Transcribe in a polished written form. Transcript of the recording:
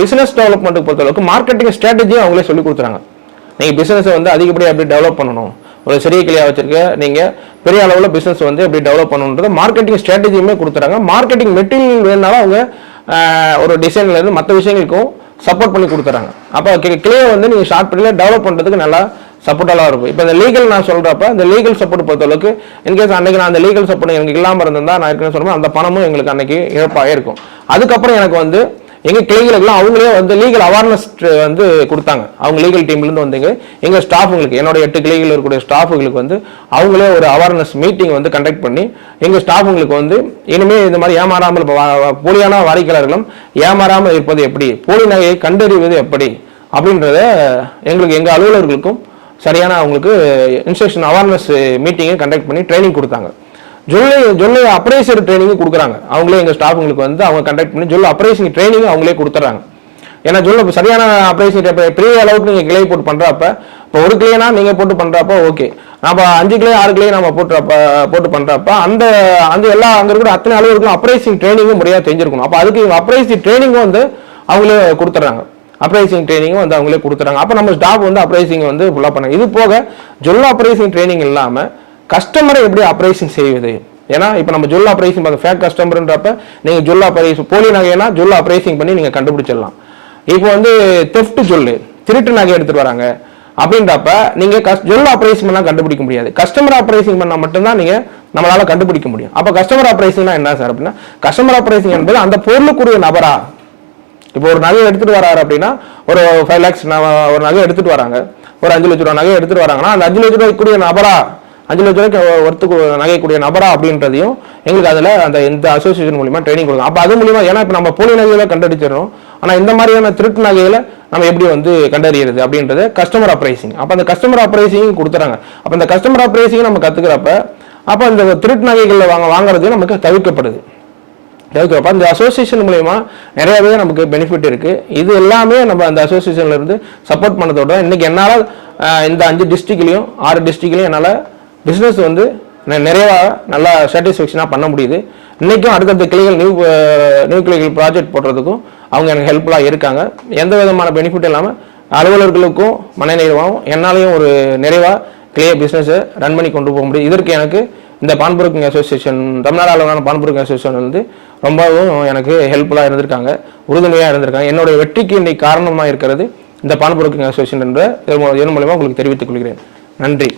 Business டெவலப்மெண்ட்டுக்கு பொறுத்தளவுக்கு marketing ஸ்ட்ராட்டஜியும் அவங்களே சொல்லி கொடுத்துறாங்க. நீங்கள் பிசினஸை வந்து அதிகப்படியாக எப்படி டெவலப் பண்ணணும், ஒரு சிறிய கிளியாக வச்சிருக்க நீங்கள் பெரிய அளவில் பிசினஸ் வந்து எப்படி டெவலப் பண்ணணுன்றது மார்க்கெட்டிங் ஸ்ட்ராட்டஜியுமே கொடுத்துறாங்க. மார்க்கெட்டிங் மெட்டீரியல் வேணுனாலும் அவங்க ஒரு டிசைன்லேருந்து மற்ற விஷயங்களுக்கும் சப்போர்ட் பண்ணி கொடுத்துறாங்க. அப்போ கிளியை வந்து நீங்கள் ஷார்ட் பீரியடில் டெவலப் பண்ணுறதுக்கு நல்லா சப்போர்ட்டாக இருக்கும். இப்போ இந்த லீகல் நான் சொல்கிறப்ப இந்த லீகல் சப்போர்ட் பொறுத்தளவுக்கு இன்கேஸ் அன்றைக்கி நான் அந்த லீகல் சப்போர்ட் எனக்கு இல்லாமல் இருந்திருந்தா நான் ஏற்கனவே சொல்லுவேன் அந்த பணமும் எங்களுக்கு அன்றைக்கி இழப்பாக இருக்கும். அதுக்கப்புறம் எனக்கு வந்து எங்கள் கிளைகளுக்கெல்லாம் அவங்களே வந்து லீகல் அவேர்னஸ் வந்து கொடுத்தாங்க. அவங்க லீகல் டீம்லேருந்து வந்தீங்க எங்கள் ஸ்டாஃபுங்களுக்கு, என்னோட 8 கிளைகளில் இருக்கக்கூடிய ஸ்டாஃபுங்களுக்கு வந்து அவங்களே ஒரு அவேர்னஸ் மீட்டிங் வந்து கண்டக்ட் பண்ணி எங்கள் ஸ்டாஃபுங்களுக்கு வந்து இனிமேல் இந்த மாதிரி ஏமாறாமல் போலியான வாடிக்கையாளர்களும் ஏமாறாமல் இருப்பது எப்படி, போலி நகையை கண்டறிவது எப்படி அப்படின்றத எங்கள் அலுவலர்களுக்கும் சரியான அவங்களுக்கு இன்ஸ்ட்ரக்ஷன் அவேர்னஸ் மீட்டிங்கை கண்டக்ட் பண்ணி ட்ரைனிங் கொடுத்தாங்க. ஜுவல்லரி அப்ரைசர் ட்ரைனிங் கொடுக்குறாங்க. அவங்களே எங்கள் ஸ்டாஃபுங்களுக்கு வந்து அவங்க கண்டக்ட் பண்ணி ஜுவல் அப்ரைசிங் ட்ரைனிங் அவங்களே கொடுத்துட்றாங்க. ஏன்னா ஜுவல் சரியான அப்ரைசிங் பெரிய அளவுக்கு நீங்கள் கிளை போட்டு பண்ணுறப்ப, இப்போ ஒரு கிளைனா நீங்கள் போட்டு பண்ணுறப்ப ஓகே, நம்ம 5 கிளை 6 கிளை நம்ம போட்டு பண்ணுறப்ப அந்த எல்லா அங்கே இருக்கிற அத்தனை அளவுக்கும் அப்ரைசிங் ட்ரைனிங்கும் முறையாக தெரிஞ்சிருக்கணும். அப்போ அதுக்கு அப்ரைசிங் ட்ரைனிங்கும் வந்து அவங்களே கொடுத்துட்றாங்க. அப்ரைசிங் ட்ரைனிங்கும் வந்து அவங்களே கொடுத்துறாங்க. அப்போ நம்ம ஸ்டாஃப் வந்து அப்ரைசிங் வந்து ஃபுல்லாக பண்ணாங்க. இது போக ஜுவல் அப்ரைசிங் ட்ரைனிங் இல்லாமல் கஸ்டமரை எப்படி அப்ரைசிங் செய்வது, ஏன்னா இப்போ நம்ம ஜுவல் அப்ரைசிங் பார்க்க ஃபேக் கஸ்டமர்ன்றப்ப நீங்கள் ஜுவல் அப்ரைசிங் போலி நகைனா ஜுவல் அப்ரைசிங் பண்ணி நீங்கள் கண்டுபிடிச்சிடலாம். இப்போ வந்து தெஃப்ட் ஜுவல் திருட்டு நகை எடுத்துட்டு வராங்க அப்படின்றப்ப நீங்கள் ஜுவல் அப்ரைசிங் பண்ணால் கண்டுபிடிக்க முடியாது. கஸ்டமர் அப்ரைசிங் பண்ணால் மட்டும்தான் நீங்கள் நம்மளால கண்டுபிடிக்க முடியும். அப்போ கஸ்டமர் அப்ரைசிங்னா என்ன சார் அப்படின்னா, கஸ்டமர் அப்ரைசிங் என்பது அந்த பொருளுக்குரிய நபரா, இப்போ ஒரு நகை எடுத்துட்டு வராரு அப்படின்னா ஒரு 5 lakhs ஒரு நகை எடுத்துட்டு வராங்க, ஒரு 5 லட்ச ரூபா நகை எடுத்துட்டு வராங்கன்னா அந்த 5 லட்ச ரூபாய்க்குரிய நபரா, 5 லட்ச ரூபாய்க்கு ஒருத்துக்கு நகைக்கூடிய நபரா அப்படின்றதையும் எங்களுக்கு அதில் அந்த இந்த அசோசியேஷன் மூலியமா ட்ரைனிங் கொடுக்கும். அப்போ அது மூலியமா, ஏன்னா இப்போ நம்ம போலி நகைகளை கண்டறிச்சிடறோம், ஆனால் இந்த மாதிரியான திருட்டு நகைகளை நம்ம எப்படி வந்து கண்டறியறது அப்படின்றது கஸ்டமர் அப்ரைசிங். அப்போ அந்த கஸ்டமர் அப்ரைசிங் கொடுத்துறாங்க. அப்போ இந்த கஸ்டமர் அப்ரைசிங் நம்ம கற்றுக்கிறப்ப அப்போ அந்த திருட்டு நகைகளில் வாங்குறது நமக்கு தவிர்க்கப்படுது. அதுக்கப்புறம் இந்த அசோசியேஷன் மூலயமா நிறையவே நமக்கு பெனிஃபிட் இருக்கு. இது எல்லாமே நம்ம அந்த அசோசியேஷன்ல இருந்து சப்போர்ட் பண்ணதோட இன்னைக்கு என்னால் இந்த 5 டிஸ்ட்ரிக்ட்லையும் 6 டிஸ்ட்ரிக்ட்லையும் என்னால் பிஸ்னஸ் வந்து நிறைய நல்லா சாட்டிஸ்ஃபேக்ஷனாக பண்ண முடியுது. இன்றைக்கும் அடுத்தடுத்த கிளைகள் நியூ கிளைகள் ப்ராஜெக்ட் போடுறதுக்கும் அவங்க எனக்கு ஹெல்ப்ஃபுல்லாக இருக்காங்க. எந்த விதமான பெனிஃபிட் இல்லாமல் அலுவலர்களுக்கும் மனநிறைவாகவும் என்னாலையும் ஒரு நிறைவாக கிளியர் பிஸ்னஸை ரன் பண்ணி கொண்டு போக முடியும். இதற்கு எனக்கு இந்த பான் புரோக்கிங் அசோசியேஷன், தமிழ்நாடு அளவிலான பான் புரோக்கிங் அசோசியேஷன் வந்து ரொம்பவும் எனக்கு ஹெல்ப்ஃபுல்லாக இருந்திருக்காங்க, உறுதுணையாக இருந்திருக்காங்க. என்னுடைய வெற்றிக்கு இன்னைக்கு காரணமாக இருக்கிறது இந்த பான் புரோக்கிங் அசோசியேஷன் என்ற இதன் மூலமாக உங்களுக்கு தெரிவித்துக் கொள்கிறேன். நன்றி.